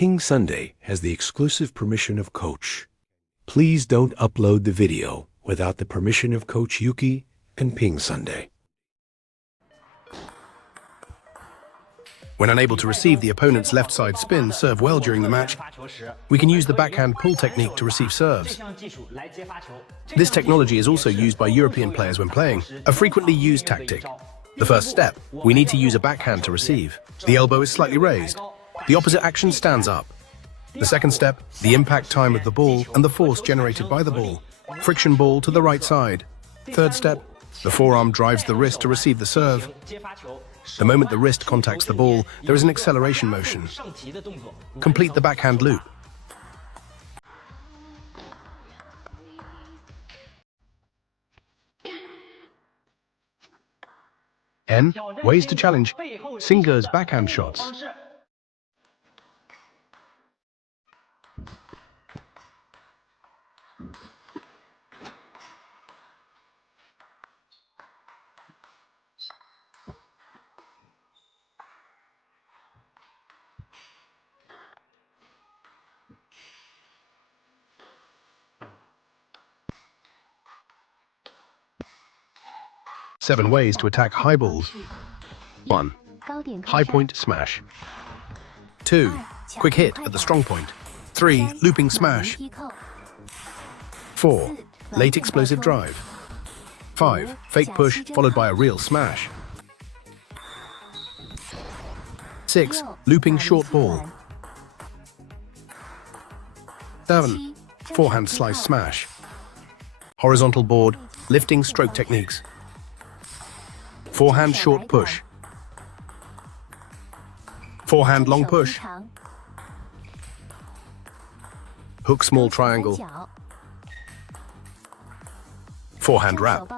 PingSunday has the exclusive permission of Coach. Please don't upload the video without the permission of Coach YouQi and PingSunday. When unable to receive the opponent's left side spin serve well during the match, we can use the backhand pull technique to receive serves. This technology is also used by European players when playing, a frequently used tactic. The first step, we need to use a backhand to receive. The elbow is slightly raised. The opposite action stands up. The second step, the impact time of the ball and the force generated by the ball. Friction ball to the right side. Third step, the forearm drives the wrist to receive the serve. The moment the wrist contacts the ball, there is an acceleration motion. Complete the backhand loop. N. Ways to challenge Singer's backhand shots. Seven ways to attack high balls. 1. High point smash. 2. Quick hit at the strong point. 3. Looping smash. 4. Late explosive drive. 5. Fake push followed by a real smash. 6. Looping short ball. 7. Forehand slice smash. Horizontal board, lifting stroke techniques. Forehand short push. Forehand long push. Hook small triangle. Forehand wrap.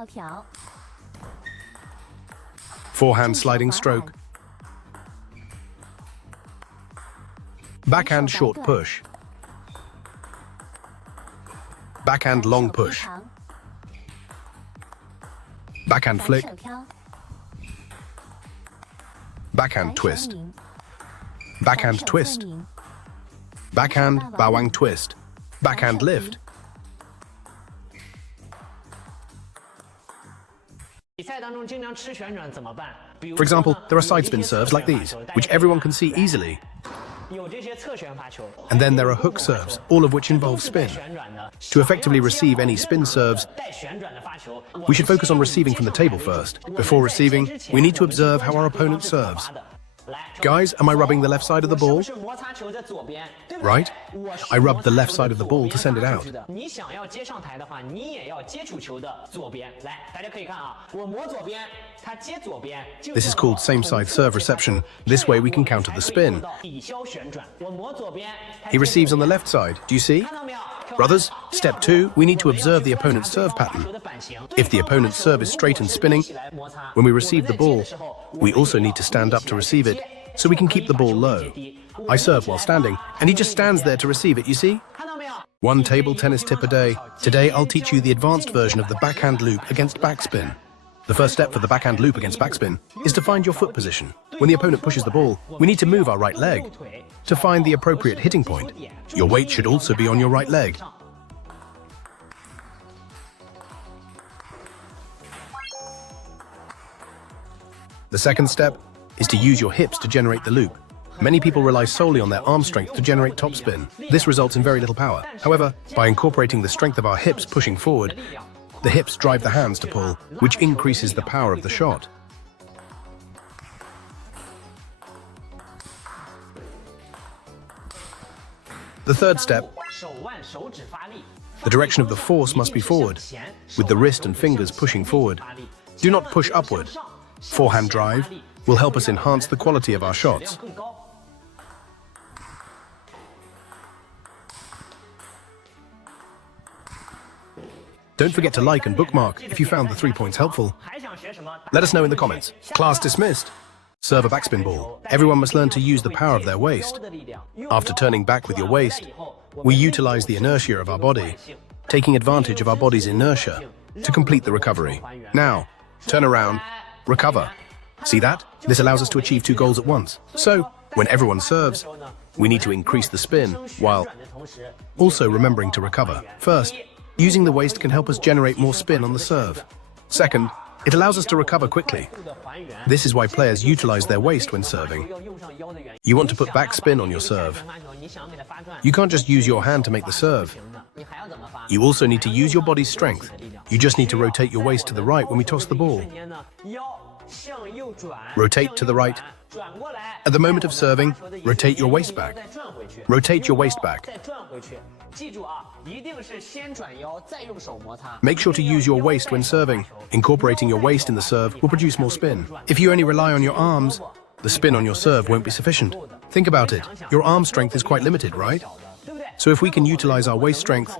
Forehand sliding stroke. Backhand short push. Backhand long push. Backhand flick. Backhand twist. Backhand twist. Backhand bawang twist. Backhand lift. For example, there are sidespin serves like these, which everyone can see easily. And then there are hook serves, all of which involve spin. To effectively receive any spin serves, we should focus on receiving from the table first. Before receiving, we need to observe how our opponent serves. Guys, am I rubbing the left side of the ball? Right? I rubbed the left side of the ball to send it out. This is called same-side serve reception. This way we can counter the spin. He receives on the left side. Do you see? Brothers, step 2, we need to observe the opponent's serve pattern. If the opponent's serve is straight and spinning, when we receive the ball, we also need to stand up to receive it, so we can keep the ball low. I serve while standing, and he just stands there to receive it, you see? One table tennis tip a day. Today I'll teach you the advanced version of the backhand loop against backspin. The first step for the backhand loop against backspin is to find your foot position. When the opponent pushes the ball, we need to move our right leg to find the appropriate hitting point. Your weight should also be on your right leg. The second step is to use your hips to generate the loop. Many people rely solely on their arm strength to generate topspin. This results in very little power. However, by incorporating the strength of our hips pushing forward, the hips drive the hands to pull, which increases the power of the shot. The third step, the direction of the force must be forward, with the wrist and fingers pushing forward. Do not push upward. Forehand drive will help us enhance the quality of our shots. Don't forget to like and bookmark if you found the 3 points helpful. Let us know in the comments. Class dismissed. Serve a backspin ball. Everyone must learn to use the power of their waist. After turning back with your waist, we utilize the inertia of our body, taking advantage of our body's inertia to complete the recovery. Now, turn around, recover. See that? This allows us to achieve 2 goals at once. So, when everyone serves, We need to increase the spin while also remembering to recover. First, using the waist can help us generate more spin on the serve. Second, it allows us to recover quickly. This is why players utilize their waist when serving. You want to put backspin on your serve. You can't just use your hand to make the serve. You also need to use your body's strength. You just need to rotate your waist to the right when we toss the ball. Rotate to the right. At the moment of serving, rotate your waist back. Rotate your waist back. Make sure to use your waist when serving. Incorporating your waist in the serve will produce more spin. If you only rely on your arms, the spin on your serve won't be sufficient. Think about it. Your arm strength is quite limited, right? So if we can utilize our waist strength,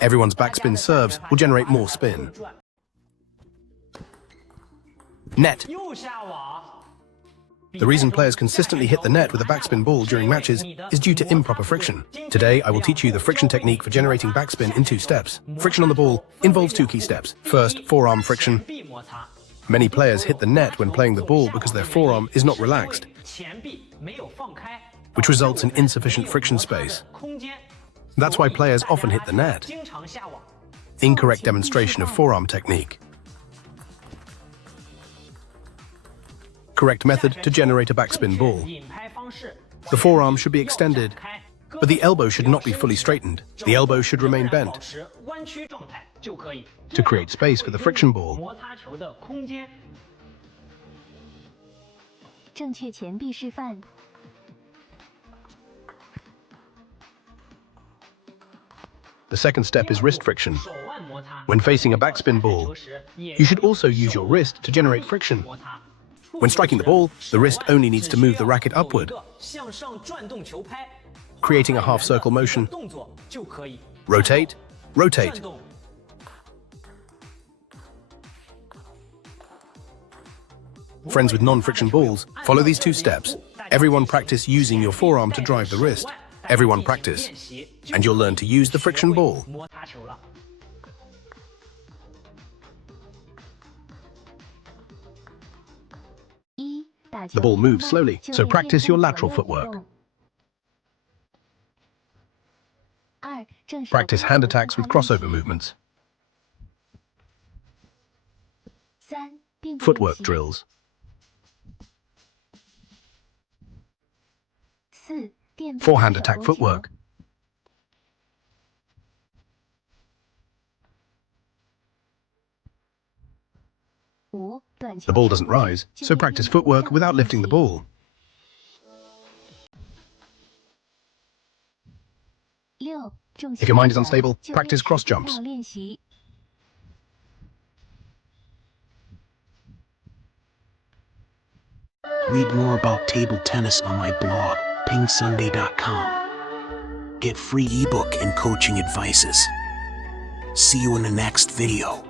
everyone's backspin serves will generate more spin. Net. The reason players consistently hit the net with a backspin ball during matches is due to improper friction. Today, I will teach you the friction technique for generating backspin in 2 steps. Friction on the ball involves 2 key steps. First, forearm friction. Many players hit the net when playing the ball because their forearm is not relaxed, which results in insufficient friction space. That's why players often hit the net. Incorrect demonstration of forearm technique. Correct method to generate a backspin ball. The forearm should be extended, but the elbow should not be fully straightened. The elbow should remain bent to create space for the friction ball. The second step is wrist friction. When facing a backspin ball, you should also use your wrist to generate friction. When striking the ball, the wrist only needs to move the racket upward, creating a half-circle motion. Rotate, rotate. Friends with non-friction balls, follow these 2 steps. Everyone practice using your forearm to drive the wrist. Everyone practice, and you'll learn to use the friction ball. The ball moves slowly, so practice your lateral footwork. Practice hand attacks with crossover movements. Footwork drills. Forehand attack footwork. The ball doesn't rise, so practice footwork without lifting the ball. If your mind is unstable, practice cross jumps. Read more about table tennis on my blog, PingSunday.com. Get free ebook and coaching advices. See you in the next video.